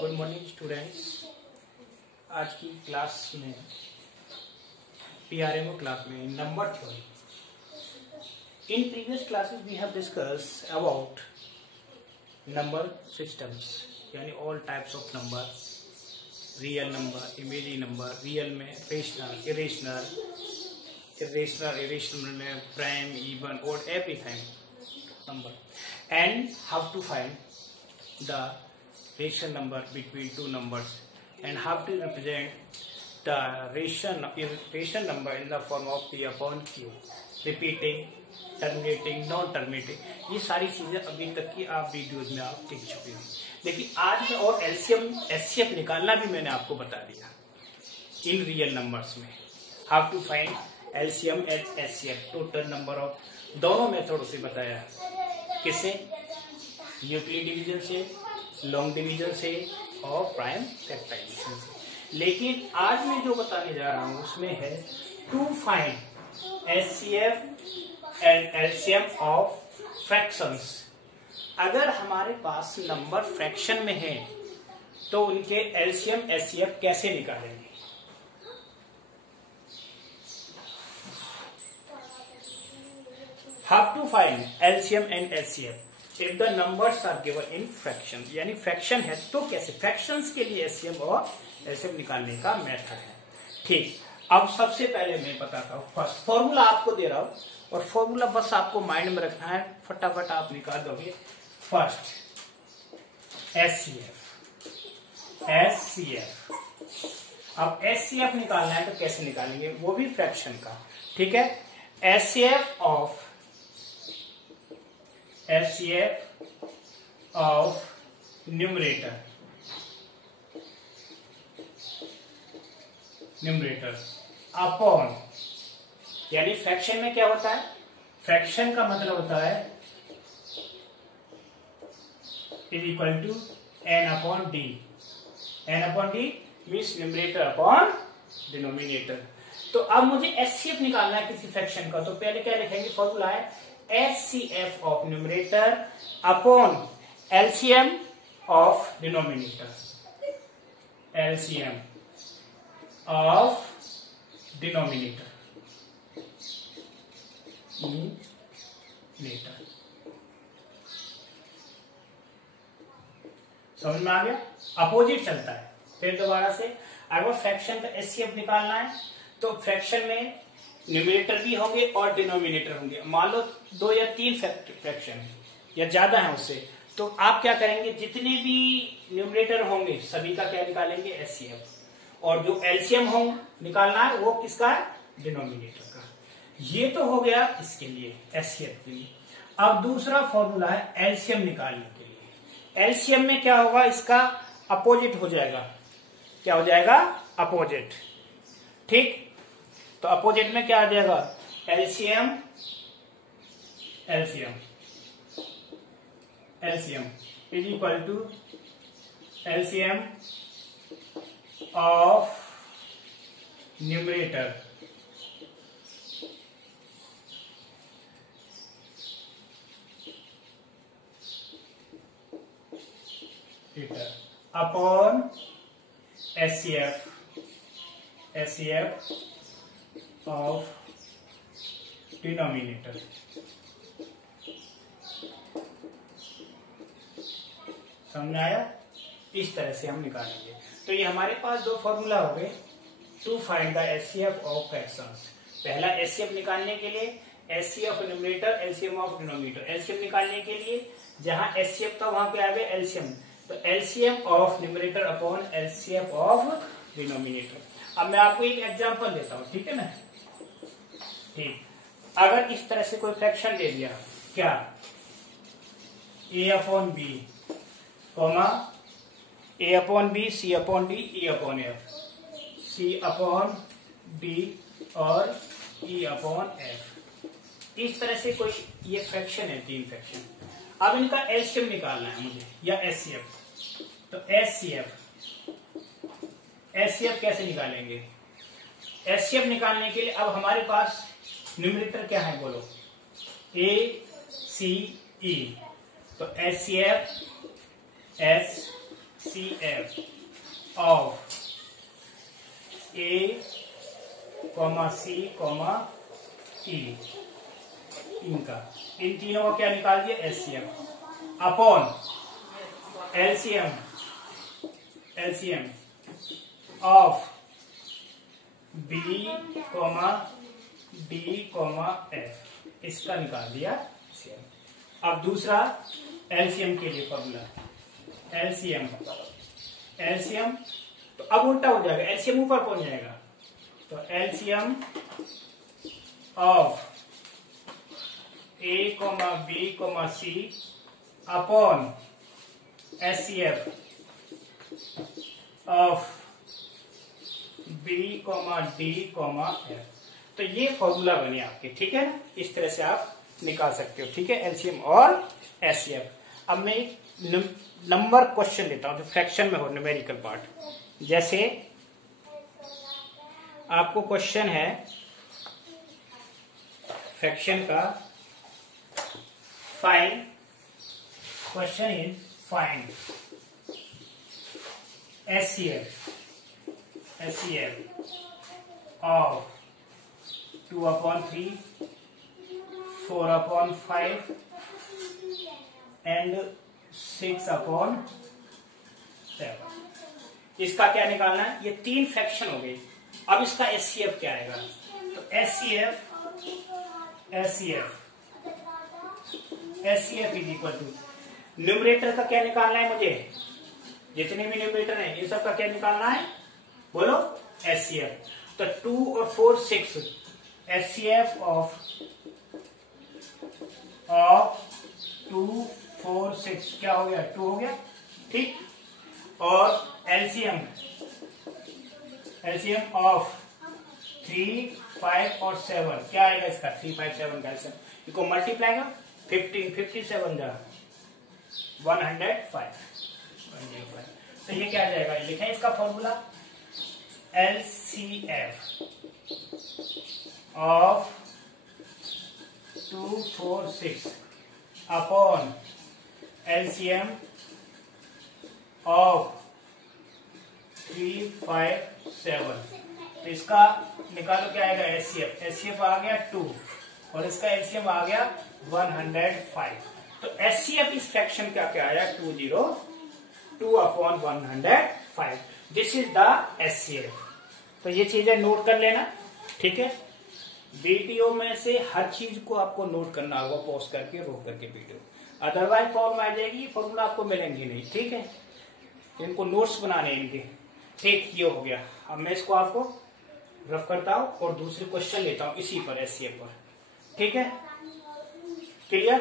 Good morning students. आज की class में PRMO क्लास में number theory. In previous classes we have discuss about number systems, यानी all types of number, real number, imaginary number, real में rational, irrational, irrational में prime, even, odd, everything number, and how to find the rational number between two numbers and how to represent the rational number in the form of P upon Q, repeating, terminating, non terminating। ये सारी चीजें अभी तक की आप videos में आप देख चुके हैं। लेकिन आज और एलसीएम एचसीएफ निकालना भी मैंने आपको बता दिया इन रियल नंबर्स में। How to find LCM and HCF, total number of, दोनों मेथड से बताया। किसे? न्यूक्लियर डिवीजन से, लॉन्ग डिवीजन से और प्राइम फैक्टराइजेशन से। लेकिन आज मैं जो बताने जा रहा हूं उसमें है to find HCF and LCM of fractions. अगर हमारे पास नंबर फ्रैक्शन में है तो उनके एलसीएम एचसीएफ कैसे निकालेंगे? How to find LCM and HCF if the numbers are given in fraction, यानी फ्रैक्शन है तो कैसे? फ्रैक्शंस के लिए LCM और HCF निकालने का मेथड है। ठीक, अब सबसे पहले मैं बताता हूँ। फर्स्ट फॉर्मूला आपको दे रहा हूँ और फॉर्मूला बस आपको माइंड में रखना है, फटाफट आप निकाल दोगे। First HCF। अब HCF निकालना है तो कैसे निकालेंगे? वो भी फ्रैक्शन का। ठीक है, HCF ऑफ न्यूमरेटर अपॉन, यानी फ्रैक्शन में क्या होता है? फ्रैक्शन का मतलब होता है is equal to n upon D. n upon D means numerator upon denominator. तो अब मुझे एचसीएफ निकालना है किसी फ्रैक्शन का, तो पहले क्या लिखेंगे? फॉर्मूला है HCF of numerator upon LCM of denominator. LCM of denominator समझ में आ गया? अपोजिट चलता है। फिर दोबारा से अगर फ्रैक्शन का HCF निकालना है तो फ्रैक्शन में न्यूमरेटर भी होंगे और डिनोमिनेटर होंगे। मान लो 2 या 3 फ्रैक्शन या ज्यादा है उससे, तो आप क्या करेंगे? जितने भी न्यूमरेटर होंगे सभी का क्या निकालेंगे? एचसीएफ। और जो एलसीएम हो निकालना है वो किसका है? डिनोमिनेटर का। ये तो हो गया इसके लिए, एचसीएफ के लिए। अब दूसरा फॉर्मूला है एलसीएम निकालने के लिए। एलसीएम में क्या होगा? इसका अपोजिट हो जाएगा। क्या हो जाएगा? अपोजिट। ठीक, तो अपोजिट में क्या आ जाएगा? LCM is equal to LCM of numerator upon HCF of denominator. समझ आया? इस तरह से हम निकालेंगे। तो ये हमारे पास दो फॉर्मूला हो गए to find the HCF of fractions. पहला एचसीएफ निकालने के लिए HCF of numerator, LCM of denominator. LCM निकालने के लिए जहां एचसीएफ था वहां पे आ गया एलसीएम, तो LCM of numerator upon LCF of denominator. अब मैं आपको एक एग्जांपल देता हूं, ठीक है ना? ठीक, अगर इस तरह से कोई फ्रैक्शन दे दिया, क्या? a upon B, a upon B, c upon D, e upon F, c upon D और e अपॉन एफ। इस तरह से कोई ये फ्रैक्शन है, 3 फ्रैक्शन। अब इनका एलसीएम निकालना है मुझे या एचसीएफ। तो एचसीएफ कैसे निकालेंगे? एचसीएफ निकालने के लिए अब हमारे पास न्यूमरेटर क्या है? बोलो। A C E। तो HCF LCM of A, C, E, इनका, इन तीनों का क्या निकाल दिया, LCM upon LCM of B, D, F, इसका निकाल दिया LCM। अब दूसरा LCM के लिए फॉर्मूला, LCM तो अब उल्टा हो जाएगा, LCM ऊपर पहुंच जाएगा, तो LCM of A, B, C upon HCF of B, D, F। तो ये फॉर्मूला बने आपके, ठीक है ना, इस तरह से आप निकाल सकते हो, ठीक है, LCM और HCF। अब मैं एक नंबर क्वेश्चन लेता हूं जो फ्रैक्शन में हो, न्यूमेरिकल पार्ट। जैसे आपको क्वेश्चन है फ्रैक्शन का, find, question is find HCF of 2/3, 4/5 and 6/7। इसका क्या निकालना है, ये तीन फ्रैक्शन हो गई। अब इसका HCF क्या आएगा, तो HCF is equal to, numerator का क्या निकालना है मुझे, जितने भी न्यूमरेटर हैं इन सब का क्या निकालना है, बोलो HCF। तो 2 और 4 6, HCF ऑफ 2 4 6 क्या हो गया, 2 हो गया, ठीक। और LCM ऑफ 3 5 और 7 क्या आएगा इसका, 3 5 7 का LCM, इसको मल्टीप्लाई का 15 57 जा 105। तो ये क्या आ जाएगा, लिखें इसका formula, LCF of 2 4 6 upon LCM of 3 5 7। तो इसका निकालो क्या आएगा, HCF आ गया 2 और इसका LCM आ गया 105। तो HCF इस फ्रैक्शन का क्या आया, 2/105। This is the HCF। तो ये चीजें नोट कर लेना, ठीक है। वीडियो में से हर चीज को आपको नोट करना होगा, पॉज करके रोक करके वीडियो, अदरवाइज प्रॉब्लम आ जाएगी, फॉर्मूला आपको मिलेंगे नहीं, ठीक है। इनको नोट्स बनाने इनके, ठीक। ये हो गया। अब मैं इसको आपको रफ करता हूं और दूसरे क्वेश्चन लेता हूं इसी पर, HCF पर, ठीक है, क्लियर।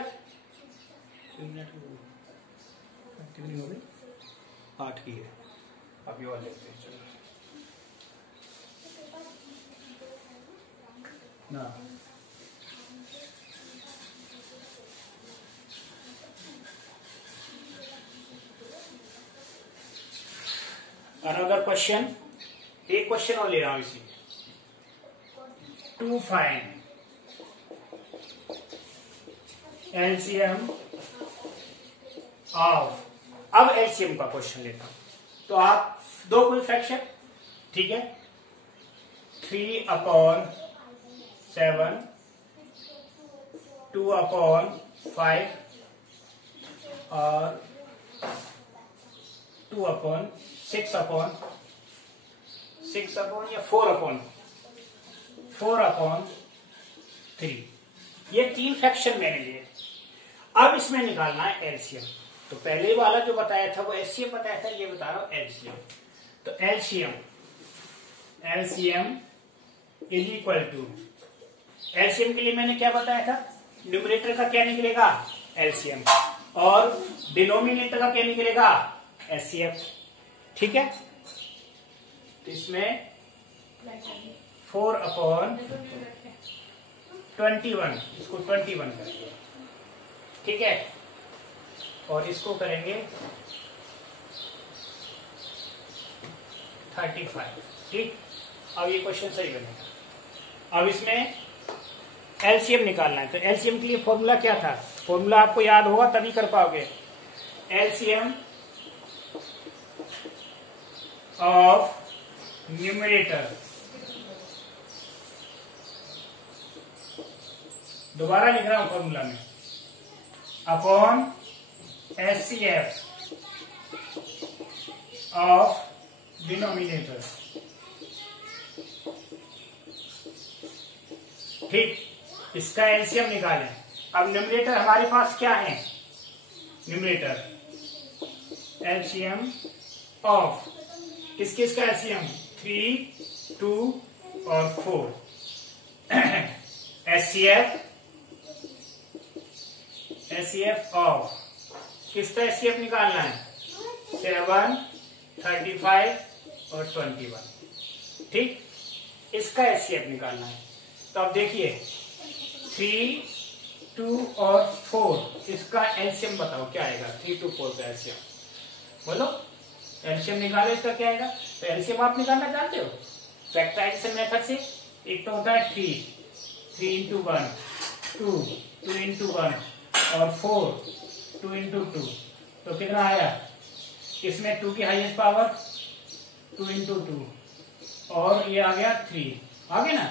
8 की है, अब ये और देखते हैं, चलो ना। अनदर क्वेश्चन, एक क्वेश्चन और ले रहा हूं इसी, टू फाइंड LCM ऑफ, अब LCM का क्वेश्चन लेता हूं। तो आप दो कुल फ्रैक्शन, ठीक है, 3/7 2/5 और 2/6 या 4/3, ये तीन फ्रैक्शन मैंने लिए। अब इसमें निकालना है LCM। तो पहले वाला जो बताया था वो HCF बताया था, ये बता रहा हूं LCM। तो LCM is equal to, LCM के लिए मैंने क्या बताया था, न्यूमरेटर का क्या निकलेगा, LCM, और डिनोमिनेटर का क्या निकलेगा, HCF, ठीक है। तो इसमें 4/21, इसको 21 करेंगे, ठीक है, और इसको करेंगे 35, ठीक। अब ये क्वेश्चन सही बनेगा। अब इसमें LCM निकालना है, तो LCM के लिए फॉर्मूला क्या था, फॉर्मूला आपको याद होगा तभी कर पाओगे। LCM ऑफ न्यूमरेटर, दोबारा लिख रहा हूं फॉर्मूला में, अपॉन HCF ऑफ डिनोमिनेटर। ठीक, इसका एलसीएम निकालें। अब न्यूमरेटर हमारे पास क्या है, न्यूमरेटर एलसीएम ऑफ किस किस का एलसीएम 3, 2 और 4। एचसीएफ ऑफ किसका एचसीएफ निकालना है 7, 35 और 21। ठीक, इसका एचसीएफ निकालना है। तो अब देखिए 3, 2 और 4 इसका एलसीएम बताओ क्या आएगा। 3, 2, 4 का एलसीएम बोलो, एलसीएम निकालो इसका क्या आएगा। तो एलसीएम आप निकालना जानते हो फैक्टराइजेशन मेथड से। एक तो होता है 3 into 1, 2 into 1 और 4 2 into 2। तो कितना आया, इसमें 2 की हाईएस्ट पावर 2 into 2 और ये आ गया 3, आ गया ना।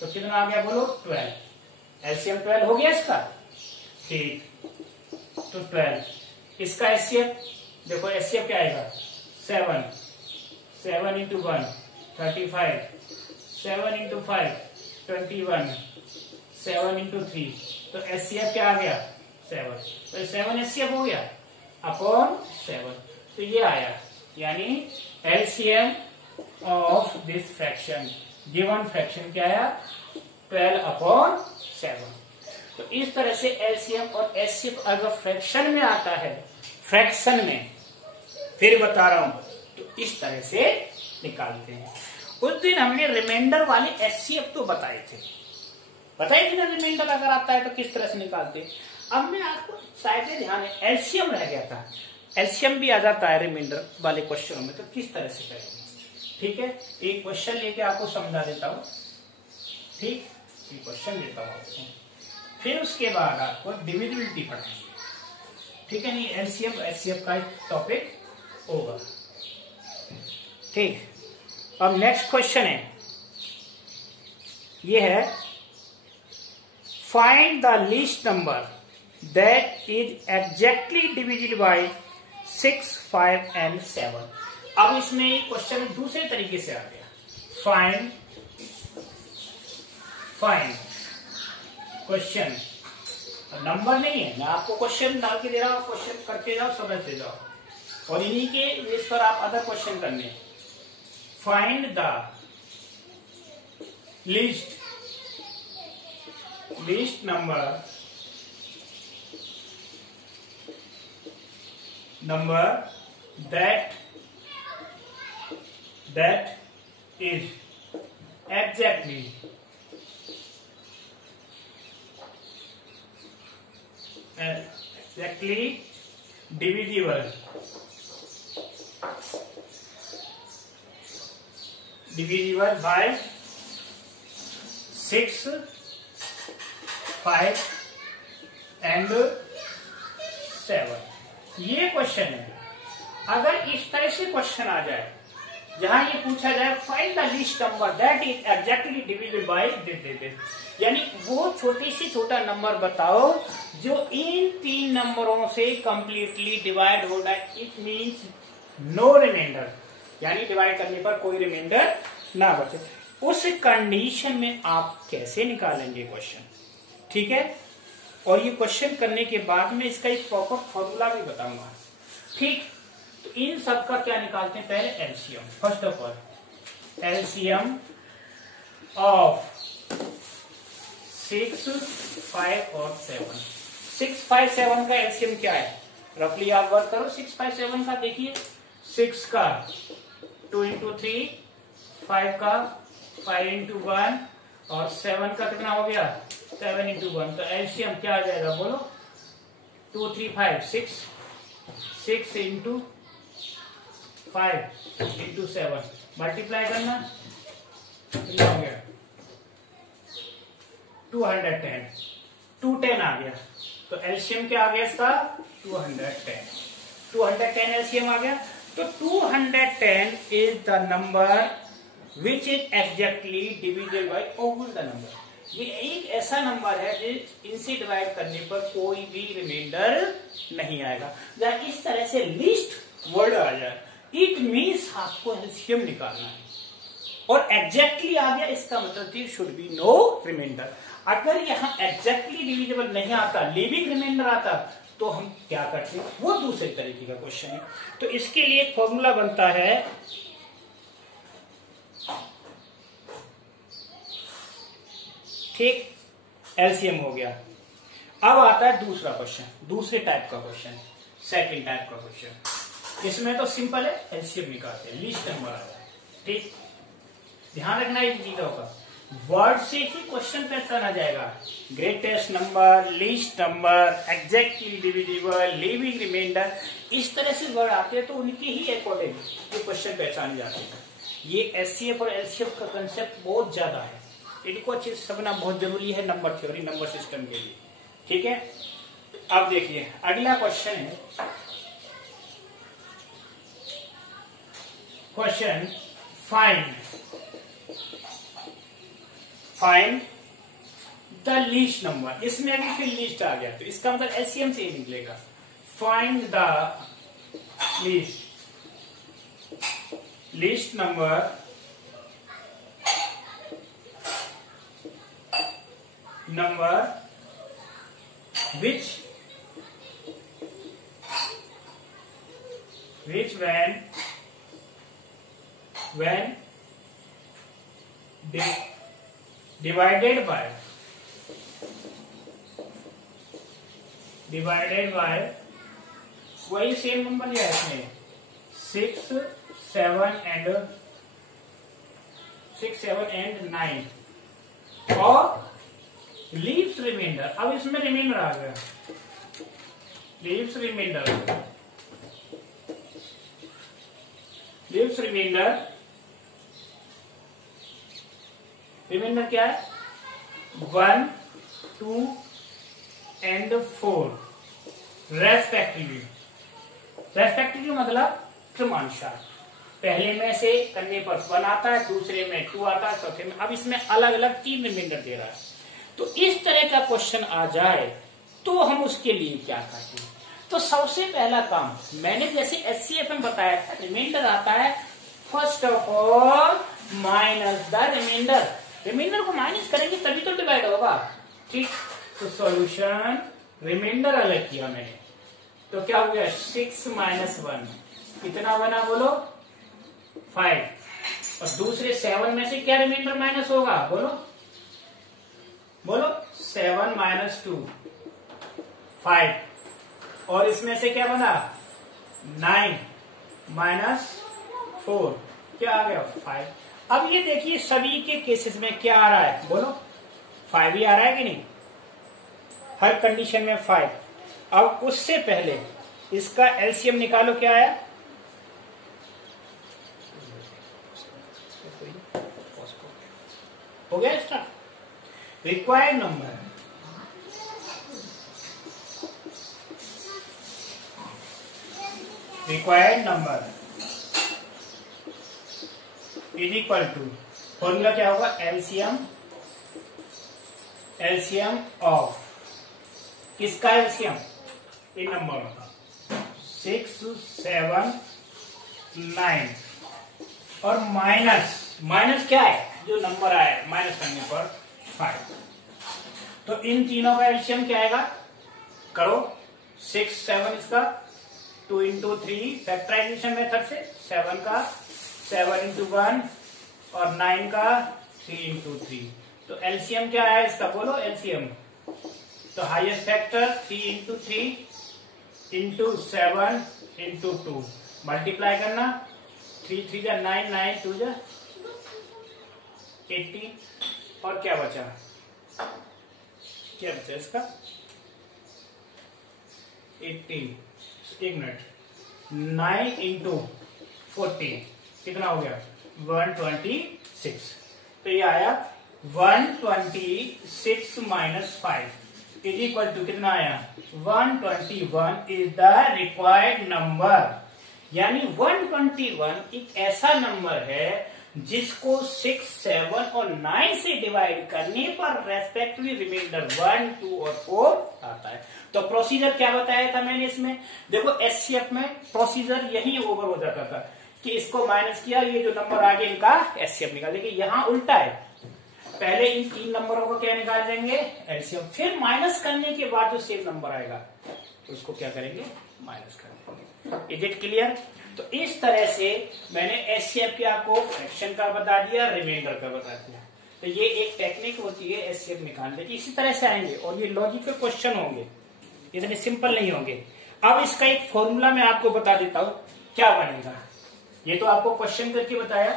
तो कितना आ गया बोलो 12। एलसीएम 12 हो गया इसका। ठीक, तो 12 इसका एचसीएफ देखो, एचसीएफ क्या आएगा 7 into 1 35, 7 into 5 21, 7 into 3। तो एचसीएफ क्या आ गया 7। तो 7 एचसीएफ हो गया अपॉन 7। तो ये आया, यानी LCM of this fraction, given fraction क्या आया 12/7। तो इस तरह से एलसीएम और एचसीएफ अगर फ्रैक्शन में आता है, फ्रैक्शन में, फिर बता रहा हूं, तो इस तरह से निकालते हैं। उस दिन हमने रिमाइंडर वाले एचसीएफ तो बताए थे ना, रिमाइंडर अगर आता है तो किस तरह से निकालते। अब मैं आपको शायद ध्यान है, एलसीएम रह गया था, एलसीएम भी आ जाता है रिमाइंडर वाले क्वेश्चनों में, तो किस तरह से करेंगे। ठीक है, एक क्वेश्चन लेके आपको समझा देता हूं। ठीक, एक क्वेश्चन देता हूं आपको, फिर उसके बाद आपको डिविजिबिलिटी पढ़ाएंगे। ठीक है, नहीं एलसीएम एचसीएफ का टॉपिक होगा। ठीक, अब नेक्स्ट क्वेश्चन है, ये है find the least number that is exactly divisible by 6, 5 and 7। अब इसमें ये क्वेश्चन दूसरे तरीके से आ गया, फाइंड क्वेश्चन, नंबर नहीं है, मैं आपको क्वेश्चन डाल के दे रहा हूं, क्वेश्चन करके जाओ, समझते जाओ, और इन्हीं के बेस पर आप अदर क्वेश्चन करने। Find the least number that is exactly divisible by 6, 5 and 7। ये क्वेश्चन है। अगर इस तरह से क्वेश्चन आ जाए जहां ये पूछा जाए find the least number that is exactly divisible by this, यानी वो छोटे से छोटा नंबर बताओ जो इन 3 नंबरों से कंप्लीटली डिवाइड हो जाए, इट मींस नो रिमाइंडर, यानी डिवाइड करने पर कोई रिमाइंडर ना बचे। उस कंडीशन में आप कैसे निकालेंगे क्वेश्चन। ठीक है, और ये क्वेश्चन करने के बाद में इसका एक प्रॉपर फॉर्मूला भी बताऊंगा। ठीक, तो इन सब का क्या निकालते हैं, पहले LCM. First of all LCM of 6, 5 और 7। 6, 5, 7 का एलसीएम क्या है, रफली आप वर्क करो। 6, 5, 7 का देखिए, 6 का 2 into 3, 5 का 5 into 1 और 7 का कितना हो गया 7 into 1। तो एलसीएम क्या आ जाएगा बोलो 2, 3, 5, 6 into 5 into 7 मल्टीप्लाई करना, ये हो गया 210, 210 आ गया। तो एलसीएम क्या आ गया इसका 210 एलसीएम आ गया। तो 210 is the number which is exactly divisible by all the number. ये एक ऐसा नंबर है जो इनसे डिवाइड करने पर कोई भी रिमाइंडर नहीं आएगा। जब इस तरह से लिस्ट वर्ड आ जाए, इट मीन्स आपको एलसीएम निकालना है और एग्जैक्टली आ गया, इसका मतलब शुड बी नो रिमाइंडर। अगर यहाँ एग्जैक्टली डिविजिबल नहीं आता, लिविंग रिमाइंडर आता, तो हम क्या करते हैं, वो दूसरे तरीके का क्वेश्चन है। तो इसके लिए एक फॉर्मूला बनता है, ठीक, एलसीएम हो गया। अब आता है दूसरा क्वेश्चन, दूसरे टाइप का क्वेश्चन, सेकंड टाइप का क्वेश्चन। इसमें तो सिंपल है, एलसीएम निकालते हैं, लीस्ट नंबर आता है। ठीक, ध्यान रखना इन चीजों का, वर्ड से ही क्वेश्चन पहचाना जाएगा। Greatest number, least number, exactly divisible, leaving remainder, इस तरह से वर्ड आते हैं तो उनके ही अकॉर्डिंग ये क्वेश्चन पहचाने जाते हैं। ये एचसीएफ और एलसीएम का कंसेप्ट बहुत ज्यादा है, इनको अच्छे से समझना बहुत जरूरी है नंबर थ्योरी, नंबर सिस्टम के लिए। ठीक है, अब देखिए अगला क्वेश्चन है, question find the least number. इसमें भी फिर लीस्ट आ गया, तो इसका मतलब एलसीएम से ही निकलेगा। Find the least number which when divided by वही सेम नंबर लिया है इसमें, 6, 7 and 9 और लीव्स रिमाइंडर। अब इसमें रिमाइंडर आ गया, लीव्स रिमाइंडर क्या है, 1, 2 and 4 रेस्पेक्टिवली मतलब क्रमानुसार। पहले में से करने पर 1 आता है, दूसरे में 2 आता है, चौथे में। अब इसमें अलग अलग 3 रिमाइंडर दे रहा है। तो इस तरह का क्वेश्चन आ जाए तो हम उसके लिए क्या करते हैं। तो सबसे पहला काम मैंने जैसे एचसीएफ में बताया था, रिमाइंडर आता है, first of all minus the remainder को माइनस करेंगे तभी तो डिवाइड होगा। ठीक, तो सॉल्यूशन रिमाइंडर अलग किया मैंने, तो क्या हो गया, 6 - 1 कितना बना बोलो, 5। और दूसरे 7 में से क्या रिमाइंडर माइनस होगा, बोलो 7 - 2 5। और इसमें से क्या बना, 9 - 4 क्या आ गया, 5। अब ये देखिए सभी के केसेस में क्या आ रहा है, बोलो 5 ही आ रहा है कि नहीं, हर कंडीशन में 5। अब उससे पहले इसका एलसीएम निकालो, क्या आया, हो गया इसका required number is equal to, formula क्या होगा, एलसीएम ऑफ किसका, एलसीएम इन नंबरों का, 6, 7, 9 और माइनस क्या है, जो नंबर आया माइनस करने पर 5। तो इन तीनों का एलसीएम क्या आएगा, करो, 6, 7 इसका 2 × 3 फैक्टराइजेशन मेथड से, 7 का 7 × 1 और 9 का 3 × 3। तो एलसीएम क्या है इसका, बोलो एलसीएम। तो हाईएस्ट फैक्टर 3 × 3 × 7 × 2 मल्टीप्लाई करना, 3 3 जा 9, 9 2 जा 18 और क्या बचा इसका 18, 1 मिनट, 9 × 14 कितना हो गया, 126। तो ये आया 126 - 5 इज इक्वल टू कितना आया, 121 इज द रिक्वायर्ड नंबर। यानी 121 एक ऐसा नंबर है जिसको 6, 7 और 9 से डिवाइड करने पर रेस्पेक्टिवली रिमाइंडर 1, 2 और 4 आता है। तो प्रोसीजर क्या बताया था मैंने इसमें, देखो एचसीएफ में प्रोसीजर यही ओवर हो जाता था कि इसको माइनस किया, ये जो नंबर आगे इनका एचसीएफ निकाल, लेकिन यहाँ उल्टा है, पहले इन 3 नंबरों को क्या निकाल देंगे एलसीएम, फिर माइनस करने के बाद जो सेम नंबर आएगा उसको क्या करेंगे माइनस करेंगे। Is it clear? तो इस तरह से मैंने एचसीएफ की आपको फ्रैक्शन का बता दिया, रिमाइंडर का बता दिया। तो ये एक टेक्निक होती है एचसीएफ निकालने की, इसी तरह से आएंगे और ये लॉजिकल क्वेश्चन होंगे, इतने सिंपल नहीं होंगे। अब इसका एक फॉर्मूला मैं आपको बता देता हूं क्या बनेगा। ये तो आपको क्वेश्चन करके बताया,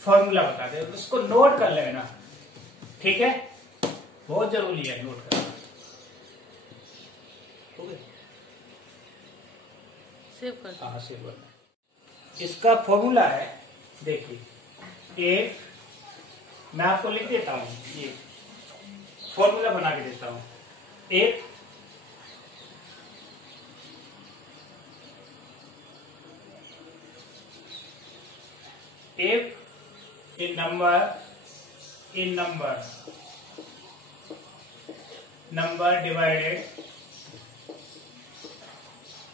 फॉर्मूला बता दे, उसको नोट कर लेना, ठीक है, बहुत जरूरी है नोट करना। सेव कर, हाँ सेव करना। इसका फॉर्मूला है, देखिए एक मैं आपको लिख देता हूं, ये फॉर्मूला बना के देता हूं। एक in number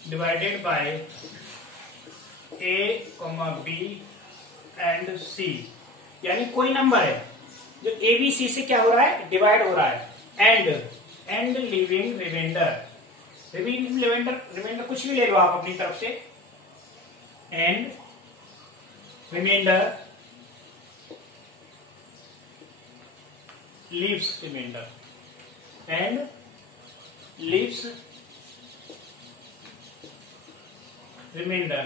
divided by a, b and c, यानी कोई नंबर है जो ए बी सी से क्या हो रहा है डिवाइड हो रहा है, एंड लिविंग रिमाइंडर कुछ भी ले लो आप अपनी तरफ से, and remainder leaves remainder and leaves remainder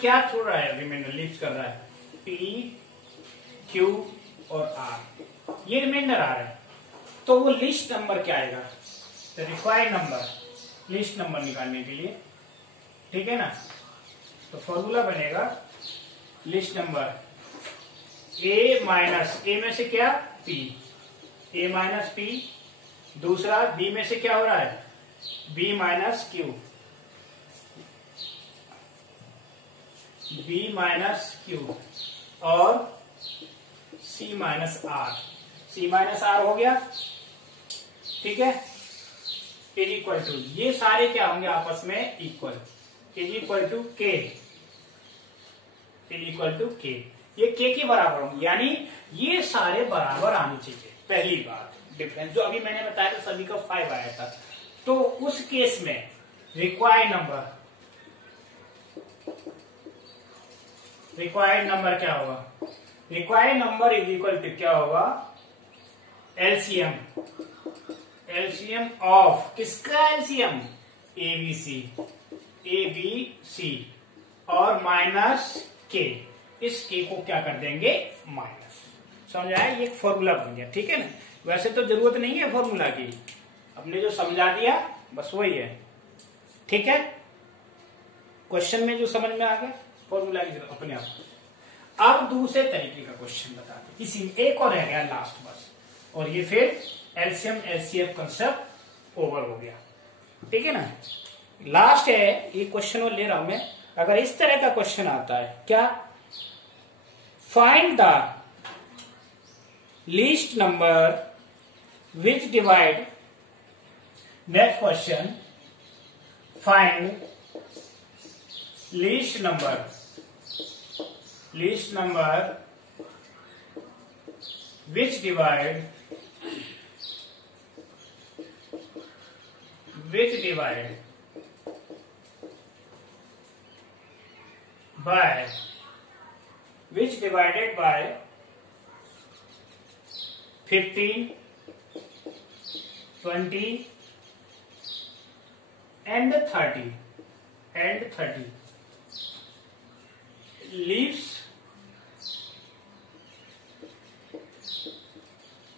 क्या छोड़ रहा है, रिमाइंडर लीव्स कर रहा है, P, Q और R, ये रिमाइंडर आ रहा है। तो वो लिस्ट नंबर क्या आएगा, तो रिक्वायर्ड नंबर, लिस्ट नंबर निकालने के लिए, ठीक है ना। तो फॉर्मूला बनेगा list number a minus, a में से क्या पी, ए माइनस पी, दूसरा बी में से क्या हो रहा है b minus q, b minus q और c minus r, c minus r हो गया, ठीक है, इज इक्वल टू, ये सारे क्या होंगे आपस में इक्वल, इज इक्वल टू के, इज इक्वल टू के, ये के के बराबर होंगे, यानी ये सारे बराबर आने चाहिए। पहली बात डिफरेंस जो अभी मैंने बताया था सभी का 5 आया था, तो उस केस में रिक्वायर्ड नंबर क्या होगा, required number is equal to क्या होगा एलसीएम, एलसीएम ऑफ किसका एलसीएम एबीसी, एबीसी और माइनस के, इस के को क्या कर देंगे माइनस, समझ आया, ये फॉर्मूला बन गया, ठीक है ना। वैसे तो जरूरत नहीं है फॉर्मूला की, अपने जो समझा दिया बस वही है, ठीक है, क्वेश्चन में जो समझ में आ गया फॉर्मूला की जरूरत अपने आप। अब दूसरे तरीके का क्वेश्चन बताते, इसी में एक और रह गया लास्ट बस, और ये फिर एलसीएम एलसीएफ कंसेप्ट ओवर हो गया, ठीक है ना। लास्ट है ये क्वेश्चन और ले रहा हूं मैं, अगर इस तरह का क्वेश्चन आता है क्या, find the least number which divide, next question, find least number which divide by, which divided by 15, 20 and 30 leaves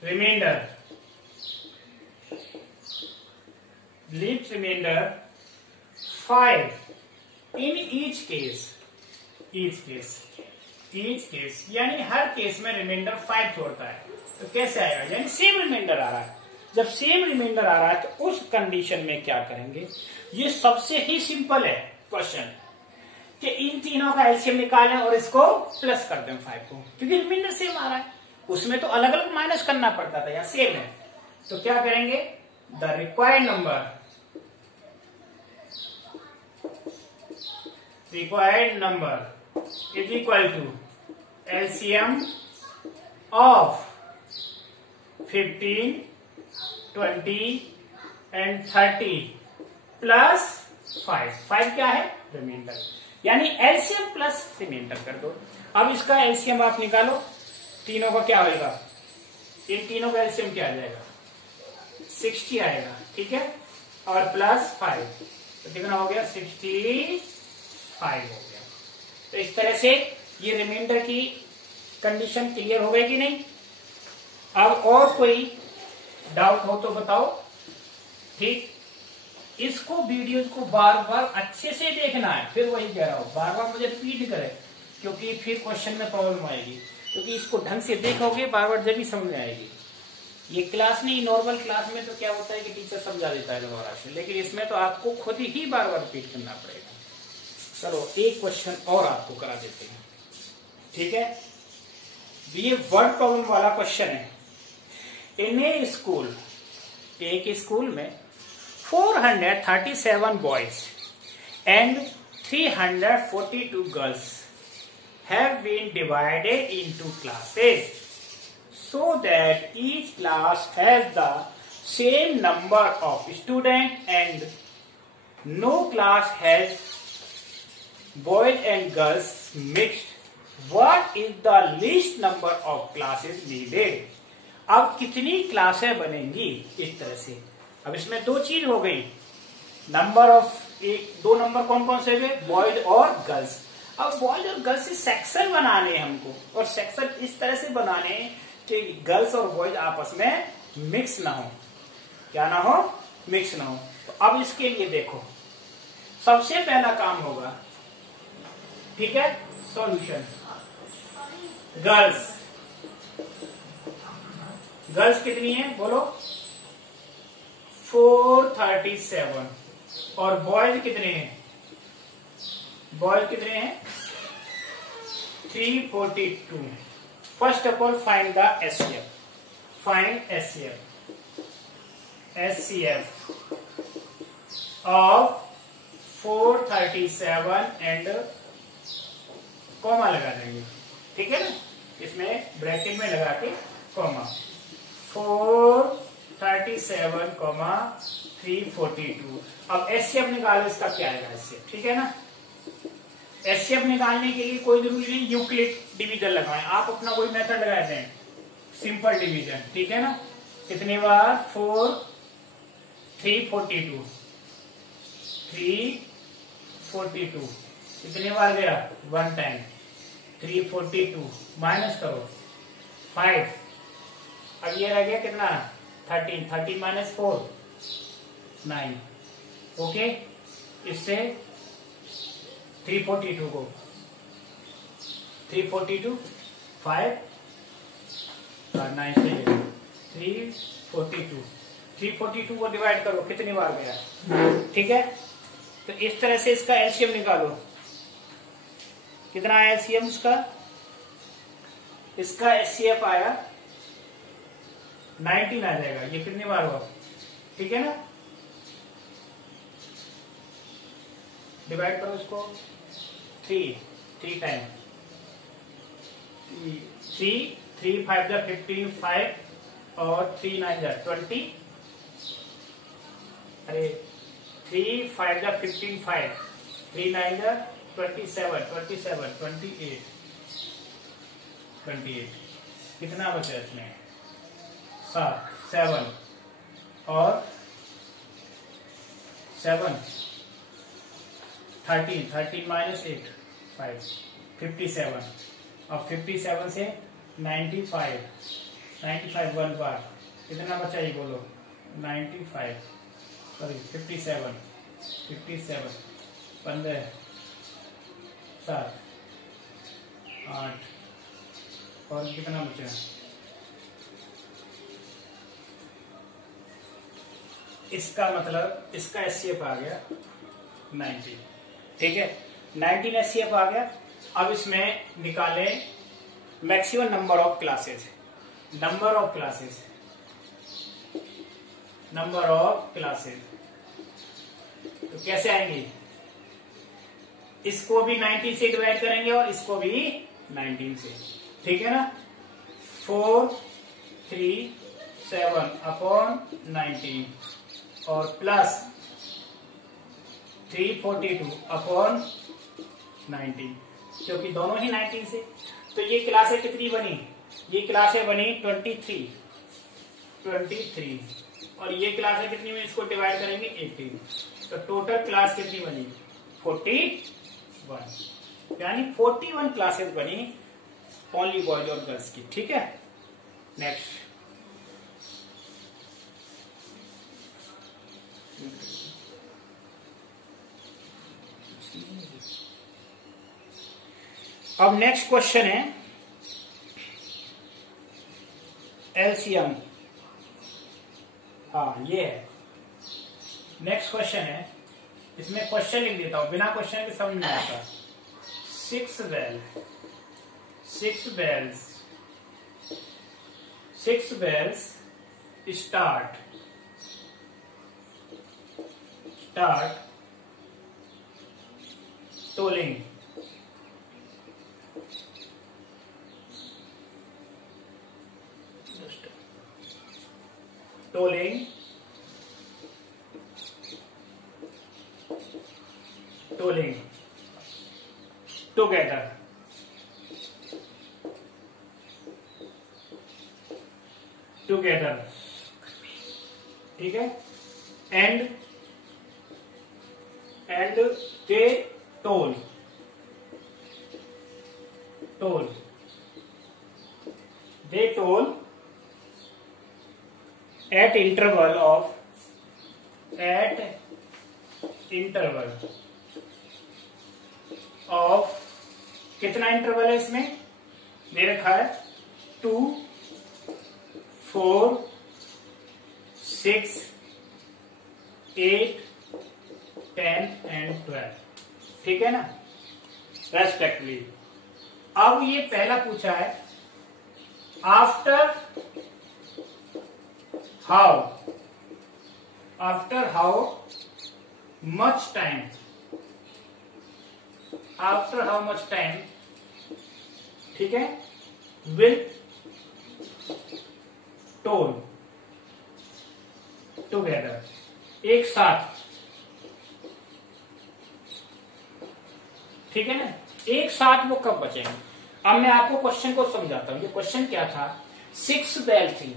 remainder 5 in each case, यानी हर केस में रिमाइंडर 5 छोड़ता है, तो कैसे आएगा, यानी सेम रिमाइंडर आ रहा है, जब सेम रिमाइंडर आ रहा है तो उस कंडीशन में क्या करेंगे, ये सबसे ही सिंपल है क्वेश्चन कि इन तीनों का एलसीएम निकालें और इसको प्लस कर दें 5 को, क्योंकि रिमाइंडर सेम आ रहा है। उसमें तो अलग अलग माइनस करना पड़ता था, या सेम है। तो क्या करेंगे, the required number is equal to LCM of 15, 20 and 30 plus 5 क्या है, रिमाइंडर, यानी एलसीएम प्लस रिमाइंडर कर दो। अब इसका एलसीएम आप निकालो, तीनों का क्या होगा, इन तीनों का एलसीएम क्या आ जाएगा, 60 आएगा, ठीक है, और प्लस 5 तो कितना हो गया, 65 हो गया। तो इस तरह से ये रिमाइंडर की कंडीशन क्लियर हो गई कि नहीं। अब और कोई डाउट हो तो बताओ, ठीक। इसको वीडियोज को बार बार अच्छे से देखना है, फिर वही कह रहा हूं, बार बार मुझे रिपीट करे, क्योंकि फिर क्वेश्चन में प्रॉब्लम आएगी। क्योंकि इसको ढंग से देखोगे बार बार जब भी समझ में आएगी। ये क्लास नहीं, नॉर्मल क्लास में तो क्या होता है कि टीचर समझा देता है दोबारा से, लेकिन इसमें तो आपको खुद ही बार बार रिपीट करना पड़ेगा। चलो एक क्वेश्चन और आपको करा देते हैं, ठीक है। ये वर्ड प्रॉब्लम वाला क्वेश्चन है। इन ए स्कूल, एक स्कूल में 437 boys and 342 girls have been divided into classes so that each class has the same number of students and no class has boys and girls mixed. What is the least number of classes needed? अब कितनी क्लासें बनेंगी इस तरह से। अब इसमें दो चीज हो गई, नंबर ऑफ, एक दो नंबर कौन कौन से हुए, बॉयज और गर्ल्स। अब बॉयज और गर्ल्स से सेक्शन बनाने हमको, और सेक्शन इस तरह से बनाने कि गर्ल्स और बॉयज आपस में मिक्स ना हो, क्या ना हो, मिक्स ना हो। तो अब इसके लिए देखो, सबसे पहला काम होगा, ठीक है, सॉल्यूशन। गर्ल्स कितनी है बोलो, 437, और बॉयज कितने हैं, बॉयज कितने हैं, 342। First of all find the HCF, find HCF of 437 and comma लगा देंगे, ठीक है ना, इसमें ब्रैकेट में लगा के कॉमा, 437 कॉमा 342। अब एचसीएफ निकालो, इसका क्या आएगा एचसीएफ, ठीक है ना। एचसीएफ निकालने के लिए कोई जरूरी नहीं यूक्लिड डिवीजन लगाएं, आप अपना कोई मेथड लगा दें, सिंपल डिवीजन, ठीक है ना। कितनी बार, 342 कितनी बार गया, 1 टाइम, 342 माइनस करो 5, अब ये रह गया कितना, 13 माइनस 4 9, ओके। इससे 342 को 342 5 और 9 से 342 को डिवाइड करो, कितनी बार गया, ठीक है। तो इस तरह से इसका एलसीएम निकालो, कितना आया एलसीएम इसका एचसीएफ आया 19 आ जाएगा। ये कितनी बार हुआ, ठीक है ना, डिवाइड करो इसको 3 टाइम, 3 5 जा 15 5 और 3 9 जा 20, अरे 3 5 जा 15 5, 3 9 जा 27 28, कितना बचा इसमें, 7 और 7 13 माइनस 8 5 57, और 57 से 95 1 बार, कितना बचा ये बोलो, 95 सॉरी 57 15 7 8 और कितना बचा इसका मतलब इसका एचसीएफ आ गया 19। ठीक है, 19 एचसीएफ आ गया। अब इसमें निकाले maximum number of classes. Number of classes, number of classes तो कैसे आएंगे? इसको भी 19 से डिवाइड करेंगे और इसको भी 19 से। ठीक है ना, 437 अपॉन 19 और प्लस 342 अपॉन 19, क्योंकि दोनों ही 19 से। तो ये क्लासें कितनी बनी? ये क्लासें बनी 23 और ये क्लासें कितनी में इसको डिवाइड करेंगे 18। तो टोटल क्लास कितनी बनी? 41, यानी 41 क्लासेस बनी ओनली बॉयज और गर्ल्स की। ठीक है, नेक्स्ट अब नेक्स्ट क्वेश्चन है एलसीएम। हाँ ये है नेक्स्ट क्वेश्चन है। इसमें क्वेश्चन लिख देता हूं, बिना क्वेश्चन के समझ में आता। 6 bells start tolling together ठीक है, and they toll at interval of कितना इंटरवल है इसमें दे रखा है? 2, 4, 6, 8, 10 and 12। ठीक है ना, रेस्पेक्टिवली। अब ये पहला पूछा है आफ्टर हाउ मच टाइम, ठीक है, विल टोल टुगेदर, एक साथ। ठीक है ना, एक साथ वो कब बचेंगे? अब मैं आपको क्वेश्चन को समझाता हूं। ये क्वेश्चन क्या था? 6 bells थी,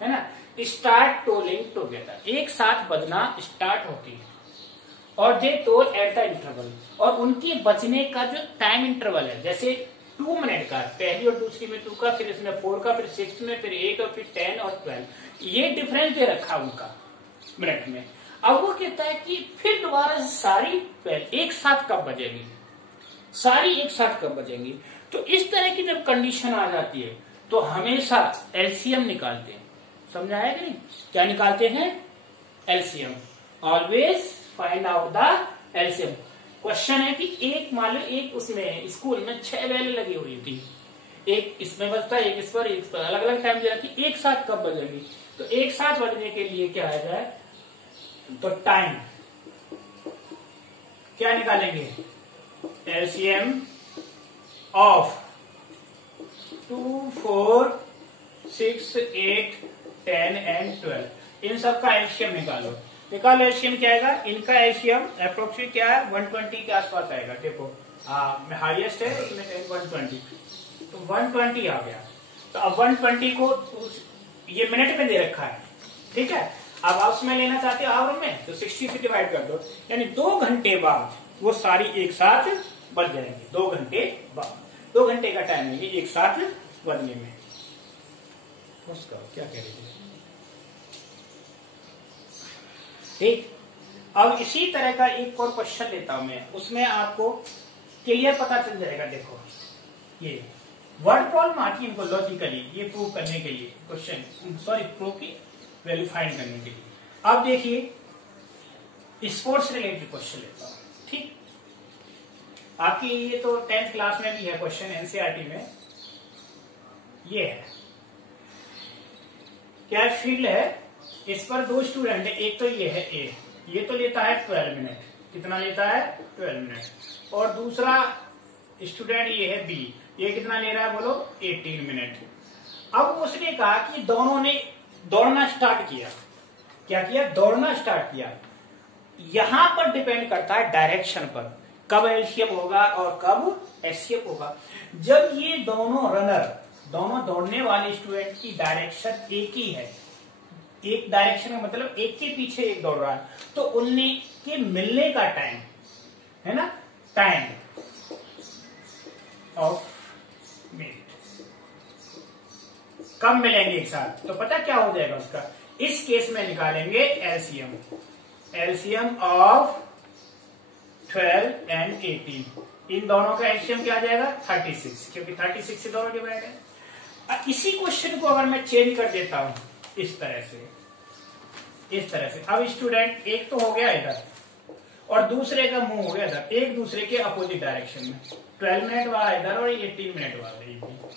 है ना, स्टार्ट टोलिंग टुगेदर, एक साथ बजना स्टार्ट होती है, और दे टोल एट द इंटरवल, और उनके बचने का जो टाइम इंटरवल है, जैसे 2 मिनट का, पहली और दूसरी में 2 का, फिर इसमें 4 का, फिर 6 में, फिर 8 और फिर 10 और 12, ये डिफरेंस दे रखा उनका मिनट में। अब वो कहता है कि फिर दोबारा सारी एक साथ कब बजेंगी, तो इस तरह की जब कंडीशन आ जाती है तो हमेशा एलसीएम निकालते हैं। समझाया कि नहीं? क्या निकालते हैं? LCM. Always find out the LCM. Question है कि एक मान लो एक उसमें स्कूल में 6 बेल लगी हुई थी, एक इसमें बजता है, एक इस पर, एक पर, अलग अलग टाइम दे रखी, एक साथ कब बजेगी? तो एक साथ बजने के लिए क्या आ जाए? तो टाइम क्या निकालेंगे? एलसीएम ऑफ 2, 4, 6, 8, 10 एंड 12, इन सब का एलसीएम निकालो। एलसीएम क्या आएगा? इनका एलसीएम अप्रोक्सीमेट क्या है? 120 के आसपास आएगा। देखो हाईएस्ट है इसमें 120, तो 120 आ गया। तो अब 120 को ये मिनट में दे रखा है, ठीक है। अब आप उसमें लेना चाहते हो आवर में, तो 60 से डिवाइड कर दो, यानी 2 घंटे बाद वो सारी एक साथ बज जाएंगे। 2 घंटे बाद, 2 घंटे का टाइम लेंगे एक साथ बजने में। उसका क्या कह रही थी? ठीक, अब इसी तरह का एक और क्वेश्चन लेता हूं मैं, उसमें आपको क्लियर पता चल जाएगा। देखो ये वर्ड प्रॉब्लम आती है इनको लॉजिकली ये प्रूव करने के लिए, क्वेश्चन सॉरी प्रूव की वैल्यू फाइंड करने के लिए। अब देखिए स्पोर्ट्स रिलेटेड क्वेश्चन लेता हूं, ठीक। आपकी ये तो 10th क्लास में भी है क्वेश्चन, एनसीईआरटी में ये है। क्या फील्ड है, इस पर दो स्टूडेंट है, एक तो ये है ए, ये तो लेता है 12 मिनट, कितना लेता है 12 मिनट, और दूसरा स्टूडेंट ये है बी, ये कितना ले रहा है बोलो 18 मिनट। अब उसने कहा कि दोनों ने दौड़ना स्टार्ट किया, क्या किया, दौड़ना स्टार्ट किया। यहां पर डिपेंड करता है डायरेक्शन पर, कब एलसीएम होगा और कब एचसीएफ होगा। जब ये दोनों रनर, दोनों दौड़ने वाले स्टूडेंट की डायरेक्शन एक ही है, एक डायरेक्शन का मतलब एक के पीछे एक दौड़ रहा है, तो उनने के मिलने का टाइम है ना, टाइम ऑफ मिनट, कब मिलेंगे एक साथ, तो पता क्या हो जाएगा उसका, इस केस में निकालेंगे एलसीएम, एलसीएम ऑफ 12 एंड 18, इन दोनों का एलसीएम क्या आ जाएगा 36, क्योंकि 36 से दोनों डिवाइड है। इसी क्वेश्चन को अगर मैं चेंज कर देता हूं इस तरह से, इस तरह से, अब स्टूडेंट एक तो हो गया इधर और दूसरे का मुंह हो गया इधर, एक दूसरे के अपोजिट डायरेक्शन में, 12 मिनट वाला इधर और 18 मिनट वाला इधर।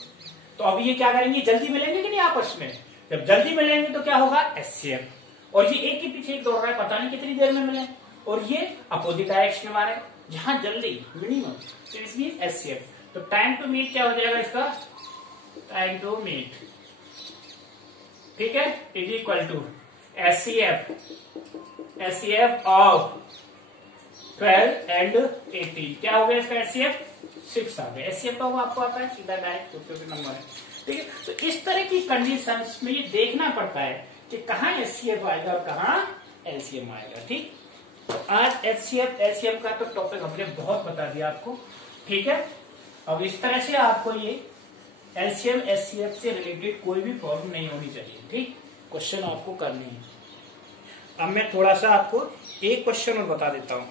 तो अब ये क्या करेंगे, जल्दी मिलेंगे कि नहीं आपस में, जब जल्दी मिलेंगे तो क्या होगा एचसीएफ, और ये एक के पीछे एक दौड़ रहा है, पता नहीं कितनी देर में मिले, और ये अपोजिट डायरेक्शन में आ रहा है, जहां जल्दी मिनिमम, तो इसलिए एचसीएफ। तो टाइम टू मीट क्या हो जाएगा इसका, टाइम टू मीट, ठीक है, is equal to HCF, HCF of 12 and 18, क्या हो गया इसका एचसीएफ 6 आ गया। एचसीएफ का आपको आता है सीधा डायरेक्ट नंबर है, ठीक है। तो इस तरह की कंडीशंस में ये देखना पड़ता है कि कहाँ एचसीएफ आएगा और कहाँ एलसीएम आएगा, ठीक। तो आज एचसीएफ एलसीएम का तो टॉपिक हमने बहुत बता दिया आपको, ठीक है। अब इस तरह से आपको ये एलसीएम एचसीएफ से रिलेटेड कोई भी प्रॉब्लम नहीं होनी चाहिए, ठीक, क्वेश्चन आपको करनी है। अब मैं थोड़ा सा आपको एक क्वेश्चन और बता देता हूं।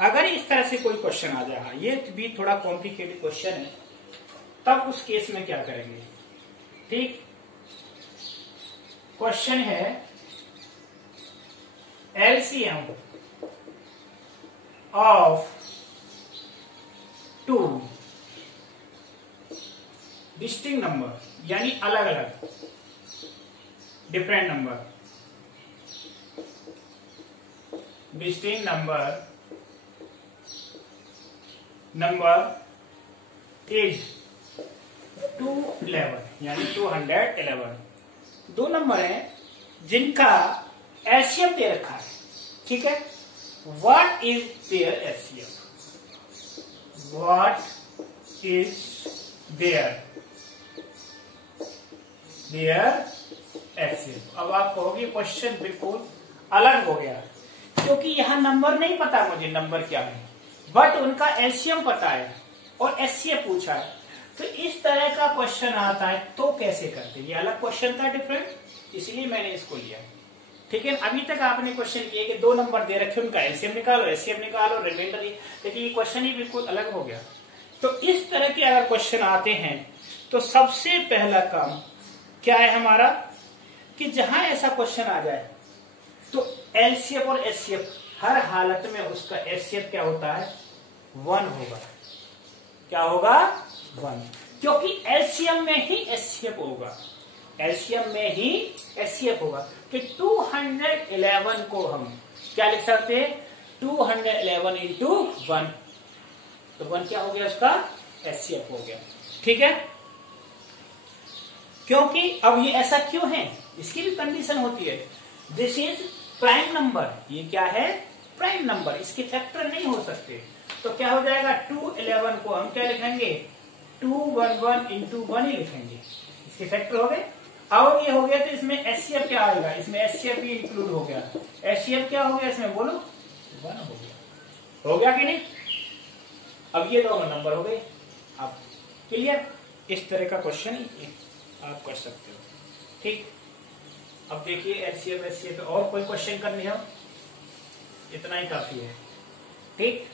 अगर इस तरह से कोई क्वेश्चन आ जाए, ये भी थोड़ा कॉम्प्लिकेटेड क्वेश्चन है, तब उस केस में क्या करेंगे, ठीक। क्वेश्चन है एलसीएम ऑफ 2 डिस्टिंक्ट नंबर, यानी अलग अलग different number, distinct number is 211, यानी 211, दो नंबर हैं जिनका एलसीएम दे रखा है, ठीक है। What is their LCM, what is their LCM. अब आप कहोगे क्वेश्चन बिल्कुल अलग हो गया, क्योंकि यहां नंबर नहीं पता मुझे नंबर क्या है, बट उनका एलसीएम पता है और एचसीएफ पूछा है। तो इस तरह का क्वेश्चन आता है तो कैसे करते, ये अलग क्वेश्चन था डिफरेंट, इसलिए मैंने इसको लिया, ठीक है। अभी तक आपने क्वेश्चन किए कि 2 नंबर दे रखे, उनका एलसीएम निकालो, एचसीएफ निकालो, रिमाइंडर, लेकिन ये क्वेश्चन ही बिल्कुल अलग हो गया। तो इस तरह के अगर क्वेश्चन आते हैं तो सबसे पहला काम क्या है हमारा, कि जहां ऐसा क्वेश्चन आ जाए तो एलसीएफ और एचसीएफ हर हालत में उसका एचसीएफ क्या होता है 1 होगा, क्या होगा 1, क्योंकि एलसीएम में ही एचसीएफ होगा, एलसीएम में ही एचसीएफ होगा। तो 211 को हम क्या लिख सकते हैं, 211 इंटू 1, तो 1 क्या हो गया उसका एचसीएफ हो गया, ठीक है। क्योंकि अब ये ऐसा क्यों है, इसकी भी कंडीशन होती है, दिस इज प्राइम नंबर, ये क्या है प्राइम नंबर, इसके फैक्टर नहीं हो सकते। तो क्या हो जाएगा 211 को हम क्या लिखेंगे 211 इंटू 1 ही लिखेंगे, इसके फैक्टर हो गए। अब ये हो गया तो इसमें एचसीएफ क्या आएगा, इसमें एचसीएफ भी इंक्लूड हो गया, एचसीएफ क्या हो गया इसमें बोलो 1 हो गया कि नहीं। अब ये दोनों नंबर हो गए, अब क्लियर, इस तरह का क्वेश्चन आप कर सकते हो, ठीक। अब देखिए एचसीएफ एचसीएफ और कोई क्वेश्चन करने हो, इतना ही काफी है, ठीक।